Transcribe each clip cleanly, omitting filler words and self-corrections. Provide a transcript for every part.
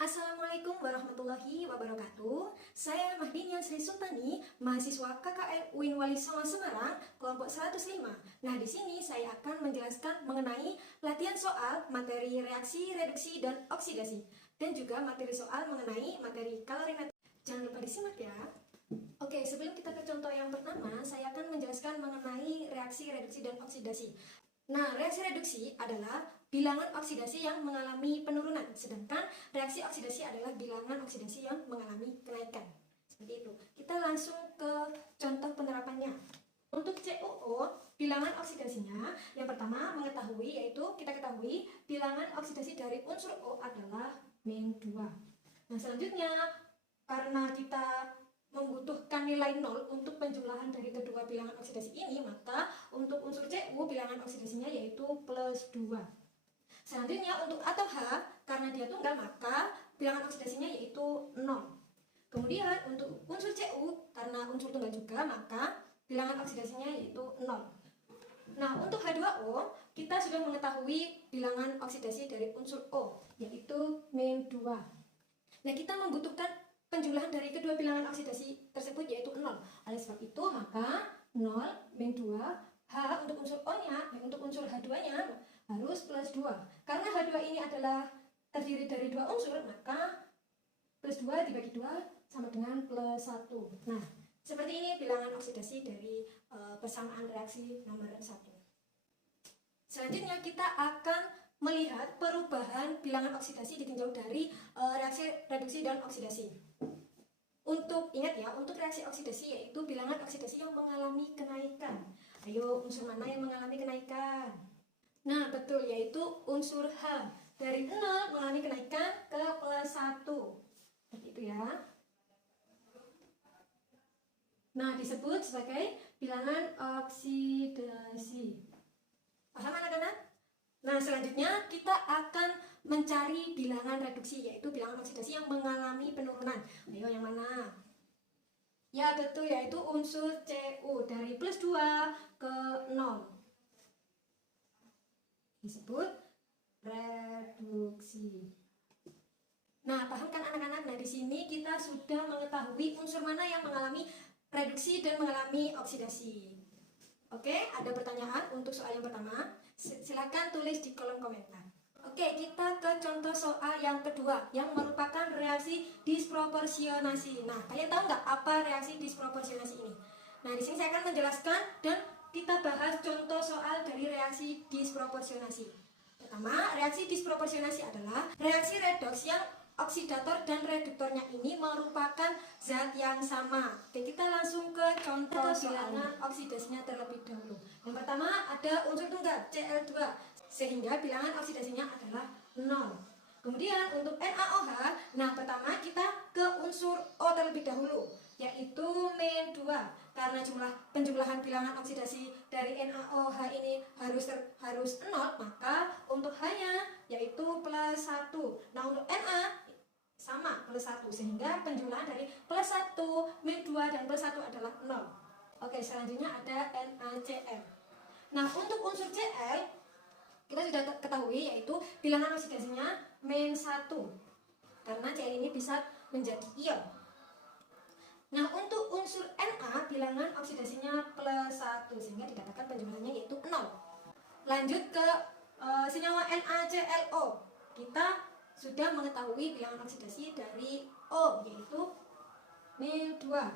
Assalamualaikum warahmatullahi wabarakatuh. Saya Mahdinia Sri Sultani, mahasiswa KKN UIN Wali Songo Semarang, kelompok 105. Nah, di sini saya akan menjelaskan mengenai latihan soal materi reaksi, reduksi, dan oksidasi, dan juga materi soal mengenai materi kalorimetri. Jangan lupa disimak ya. Oke, sebelum kita ke contoh yang pertama, saya akan menjelaskan mengenai reaksi, reduksi, dan oksidasi. Nah, reaksi reduksi adalah bilangan oksidasi yang mengalami penurunan, sedangkan reaksi oksidasi adalah bilangan oksidasi yang mengalami kenaikan. Seperti itu. Kita langsung ke contoh penerapannya. Untuk CuO, bilangan oksidasinya yang pertama kita ketahui bilangan oksidasi dari unsur O adalah -2. Nah, selanjutnya karena kita membutuhkan nilai 0 untuk penjumlahan dari kedua bilangan oksidasi ini, maka untuk unsur Cu bilangan oksidasinya yaitu +2. Selanjutnya untuk atau H, karena dia tunggal maka bilangan oksidasinya yaitu 0. Kemudian untuk unsur Cu, karena unsur tunggal juga maka bilangan oksidasinya yaitu 0. Nah, untuk H2O kita sudah mengetahui bilangan oksidasi dari unsur O yaitu -2. Nah, kita membutuhkan penjumlahan dari kedua bilangan oksidasi tersebut yaitu 0. Oleh sebab itu maka 0 -2 H untuk unsur O-nya, untuk unsur H2-nya harus +2. Karena H2 ini adalah terdiri dari dua unsur, maka +2 dibagi 2 sama dengan +1. Nah, seperti ini bilangan oksidasi dari persamaan reaksi nomor 1. Selanjutnya kita akan melihat perubahan bilangan oksidasi ditinjau dari reaksi reduksi dan oksidasi. Ingat ya, untuk reaksi oksidasi yaitu bilangan oksidasi yang mengalami kenaikan. Ayo, unsur mana yang mengalami kenaikan? Nah, betul, yaitu unsur H. Dari 0 mengalami kenaikan ke +1. Seperti itu ya. Nah, disebut sebagai bilangan oksidasi. Paham anak-anak? Nah, selanjutnya kita akan mencari bilangan reduksi, yaitu bilangan oksidasi yang mengalami penurunan. Ayo, yang mana? Ya, betul, yaitu unsur Cu dari +2 ke 0. Disebut reduksi. Nah, paham kan anak-anak? Nah, di sini kita sudah mengetahui unsur mana yang mengalami reduksi dan mengalami oksidasi. Oke, ada pertanyaan untuk soal yang pertama? Silakan tulis di kolom komentar. Oke, kita ke contoh soal yang kedua yang merupakan reaksi disproporsionasi. Nah, kalian tahu nggak apa reaksi disproporsionasi ini? Nah, di sini saya akan menjelaskan dan kita bahas contoh soal dari reaksi disproporsionasi. Pertama, reaksi disproporsionasi adalah reaksi redoks yang oksidator dan reduktornya ini merupakan zat yang sama. Oke, kita langsung ke contoh bilangan oksidasinya terlebih dahulu. Yang pertama ada unsur tunggal Cl2 sehingga bilangan oksidasinya adalah 0. Kemudian untuk NaOH, nah pertama kita ke unsur O terlebih dahulu yaitu -2. Karena penjumlahan bilangan oksidasi dari NaOH ini harus 0, maka untuk H-nya yaitu +1. Nah, untuk Na sama +1 sehingga penjumlahan dari +1, -2 dan +1 adalah 0. Oke, selanjutnya ada NaCl. Nah, untuk unsur Cl kita sudah ketahui yaitu bilangan oksidasinya -1 karena Cl ini bisa menjadi ion. Nah, untuk unsur Na bilangan oksidasinya +1 sehingga dikatakan penjumlahannya yaitu 0. Lanjut ke senyawa NaClO. Kita sudah mengetahui bilangan oksidasi dari O yaitu -2.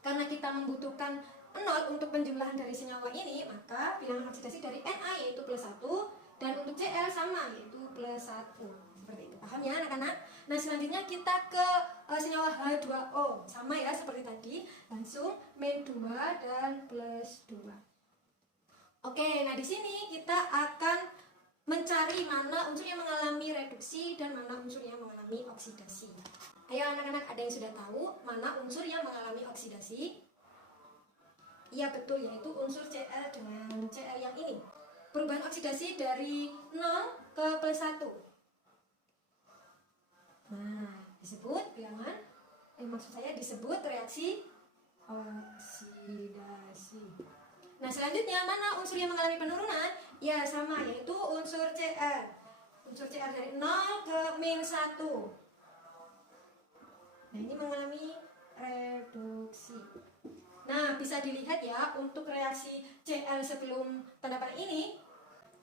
Karena kita membutuhkan 0 untuk penjumlahan dari senyawa ini, maka bilangan oksidasi dari Na yaitu +1 dan untuk Cl sama yaitu +1. Seperti itu. Paham ya anak-anak? Nah, selanjutnya kita ke senyawa H2O. Sama ya seperti tadi, langsung -2 dan +2. Oke, nah di sini kita akan mencari mana unsur yang mengalami reduksi dan mana unsur yang mengalami oksidasi. Ayo anak-anak, ada yang sudah tahu mana unsur yang mengalami oksidasi? Iya betul, yaitu unsur Cl dengan Cl yang ini. Perubahan oksidasi dari 0 ke +1. Nah, disebut disebut reaksi oksidasi. Nah, selanjutnya mana unsur yang mengalami penurunan? Ya, sama, yaitu unsur Cl. unsur Cr dari 0 ke min 1. Nah, ini mengalami reduksi. Nah, bisa dilihat ya, untuk reaksi Cl sebelum tanda panah ini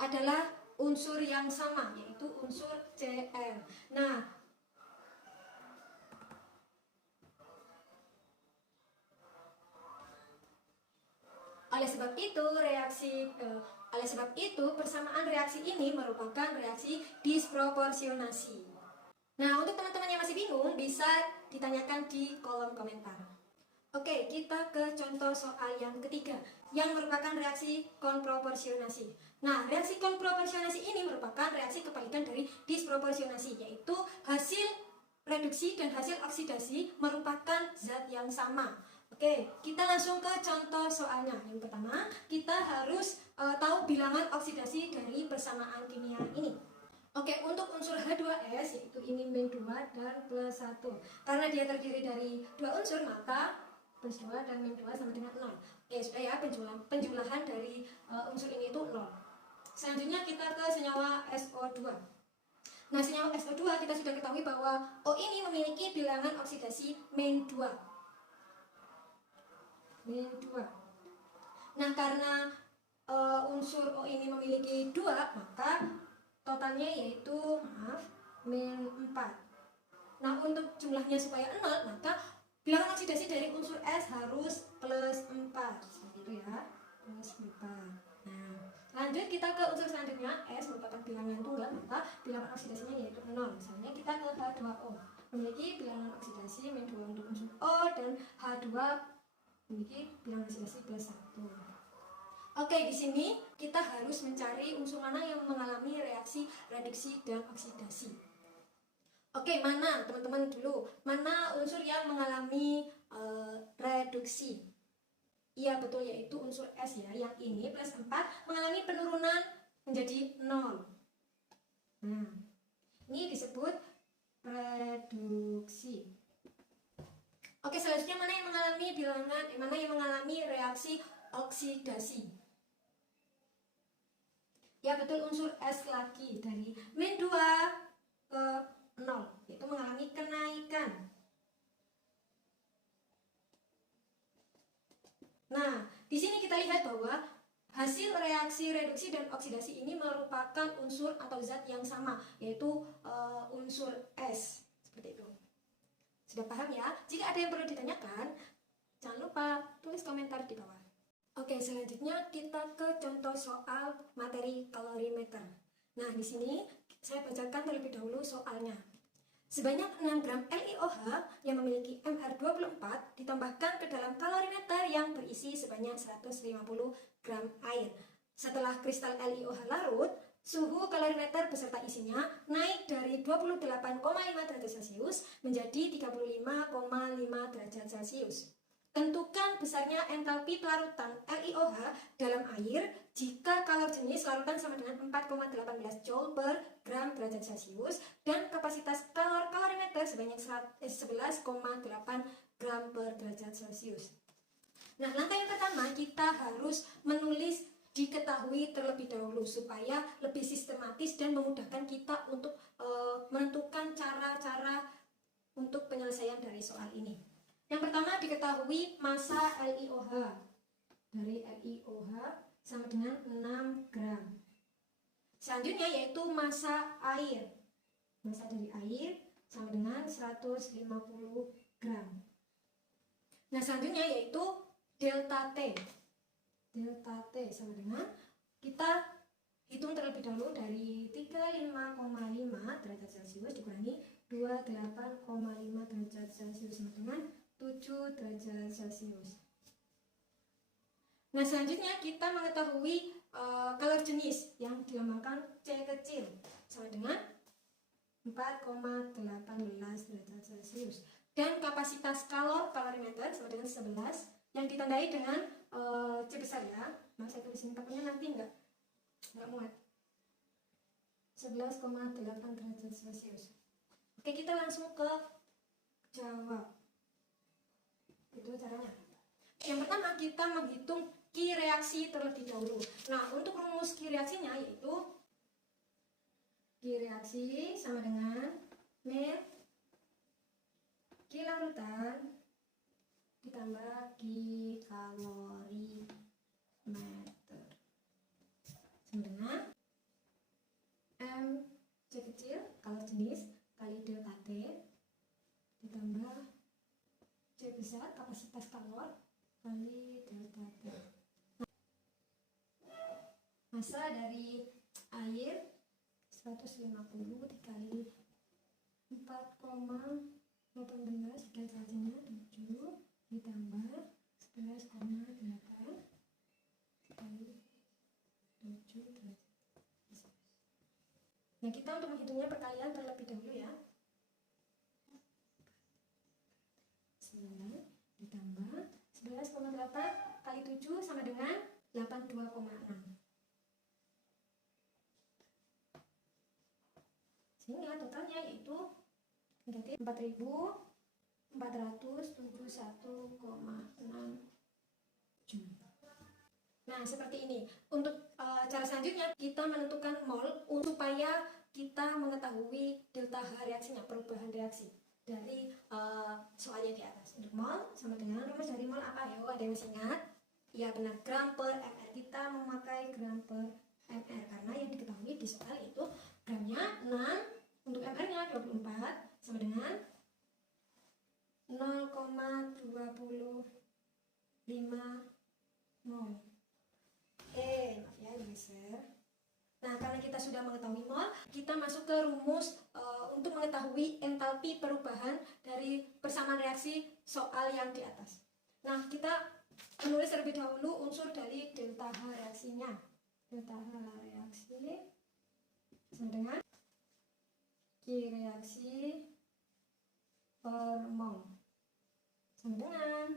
adalah unsur yang sama, yaitu unsur Cl. Nah, oleh sebab itu persamaan reaksi ini merupakan reaksi disproporsionasi. Nah, untuk teman-teman yang masih bingung bisa ditanyakan di kolom komentar. Oke, kita ke contoh soal yang ketiga, yang merupakan reaksi konproporsionasi. Nah, reaksi konproporsionasi ini merupakan reaksi kebalikan dari disproporsionasi, yaitu hasil reduksi dan hasil oksidasi merupakan zat yang sama. Oke, kita langsung ke contoh soalnya. Yang pertama, kita harus tahu bilangan oksidasi dari persamaan kimia ini. Oke, untuk unsur H2S, yaitu ini min 2 dan plus 1. Karena dia terdiri dari dua unsur, maka plus 2 dan min 2 sama dengan 0. Oke, sudah ya, penjumlahan dari unsur ini itu 0. Selanjutnya kita ke senyawa SO2. Nah, senyawa SO2 kita sudah ketahui bahwa O ini memiliki bilangan oksidasi min 2. Min 2. Nah, karena unsur O ini memiliki 2, maka totalnya yaitu min 4. Nah, untuk jumlahnya supaya 0, maka bilangan oksidasi dari unsur S harus plus 4. Seperti itu ya, plus 4. Nah, lanjut kita ke unsur selanjutnya. S merupakan bilangan tunggal, maka bilangan oksidasinya yaitu 0. Misalnya kita ke H2O, memiliki bilangan oksidasi min 2 untuk unsur O, dan H2 memiliki bilangan oksidasi plus 1. Oke, di sini kita harus mencari unsur mana yang mengalami reaksi reduksi dan oksidasi. Oke, mana teman-teman dulu? Mana unsur yang mengalami reduksi? Iya betul, yaitu unsur S ya, yang ini plus 4 mengalami penurunan menjadi 0. Nah, ini disebut reduksi. Oke, selanjutnya mana yang mengalami reaksi oksidasi? Ya betul, unsur S lagi, dari min 2 ke 0, yaitu mengalami kenaikan. Nah, di sini kita lihat bahwa hasil reaksi reduksi dan oksidasi ini merupakan unsur atau zat yang sama, yaitu unsur S. Seperti itu. Sudah paham ya? Jika ada yang perlu ditanyakan, jangan lupa tulis komentar di bawah. Oke, selanjutnya kita ke contoh soal materi kalorimeter. Nah, di sini saya bacakan terlebih dahulu soalnya. Sebanyak 6 gram LiOH yang memiliki MR24 ditambahkan ke dalam kalorimeter yang berisi sebanyak 150 gram air. Setelah kristal LiOH larut, suhu kalorimeter beserta isinya naik dari 28,5 derajat Celcius menjadi 35,5 derajat Celcius. Tentukan besarnya entalpi pelarutan LiOH dalam air jika kalor jenis larutan sama dengan 4,18 Joule per gram derajat Celcius dan kapasitas kalor kalorimeter sebanyak 11,8 gram per derajat Celcius. Nah, langkah yang pertama kita harus menulis diketahui terlebih dahulu supaya lebih sistematis dan memudahkan kita untuk menentukan cara-cara untuk penyelesaian dari soal ini. Yang pertama diketahui massa LiOH. Dari LiOH sama dengan 6 gram. Selanjutnya yaitu massa air. Massa dari air sama dengan 150 gram. Nah, selanjutnya yaitu delta T. Delta T sama dengan, kita hitung terlebih dahulu dari 35,5 derajat Celcius dikurangi 28,5 derajat Celcius sama dengan 7 derajat Celcius. Nah, selanjutnya kita mengetahui kalor jenis yang dilambangkan C kecil sama dengan 4,18 derajat Celcius. Dan kapasitas kalorimeter sama dengan 11 yang ditandai dengan C besar ya. Nah, saya tulis ini takutnya nanti enggak muat. 11,8 derajat Celcius. Oke, kita langsung ke jawab. Itu caranya. Yang pertama kita menghitung Ki reaksi terlebih dahulu. Nah, untuk rumus Ki reaksinya yaitu Q reaksi sama dengan met kilarutan ditambah Q kalorimeter sama dengan M C kecil kalor jenis kali delta T ditambah C besar kapasitas kalor kali delta T. Massa dari air 150 dikali 4,18 dan saljunya 7 ditambah 11,8 kali 7 derajat. Nah, kita untuk menghitungnya perkalian terlebih dahulu ya. 9 ditambah 11,8 kali 7 sama dengan 82,6. Sehingga totalnya yaitu negatif 4.471,6 Joule. Nah, seperti ini. Untuk cara selanjutnya kita menentukan mol supaya kita mengetahui delta H reaksinya, perubahan reaksi dari soal yang di atas. Untuk mol sama dengan rumus dari mol apa? Ayo, ada yang masih ingat? Ya benar, gram per ml. Kita memakai gram per ml karena yang diketahui di soal itu gramnya 6, untuk ml-nya 24 sama dengan 0,25 mol. Maaf ya, geser. Nah, karena kita sudah mengetahui mol, kita masuk ke rumus untuk mengetahui entalpi perubahan dari persamaan reaksi soal yang di atas. Nah, kita menulis terlebih dahulu unsur dari delta H reaksinya. Delta H reaksi sama dengan Q reaksi per mol sama dengan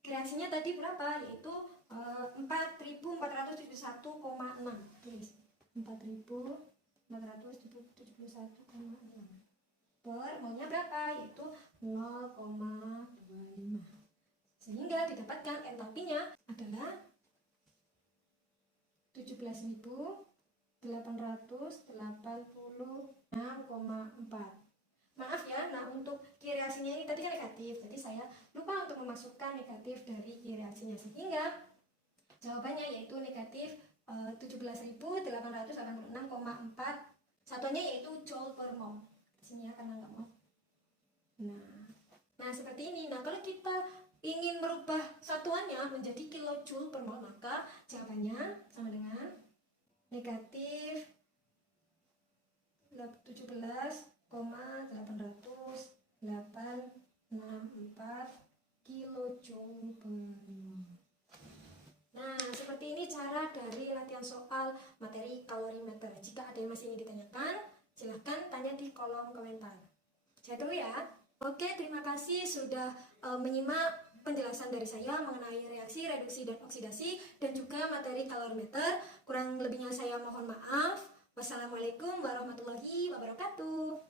reaksinya tadi berapa? Yaitu 4.471,6. Tulis 4.471,6 per molnya berapa? Yaitu 0,25. Sehingga didapatkan entalpinya adalah 17.886,4. Maaf ya, nah untuk Q reaksinya ini tadi kan negatif, jadi saya lupa untuk memasukkan negatif dari Q reaksinya, sehingga jawabannya yaitu negatif 17.886,4. Satuannya yaitu Joule per mol. Sini ya, karena nggak mau. Nah seperti ini. Nah, kalau kita ingin merubah satuannya menjadi kilojoule per mol, maka jawabannya sama dengan negatif 17,864 kilojoule per mol. Nah, seperti ini cara dari latihan soal materi kalorimeter. Jika ada yang masih ingin ditanyakan, silahkan tanya di kolom komentar. Saya tunggu ya. Oke, terima kasih sudah menyimak penjelasan dari saya mengenai reaksi, reduksi, dan oksidasi, dan juga materi kalorimeter. Kurang lebihnya saya mohon maaf. Wassalamualaikum warahmatullahi wabarakatuh.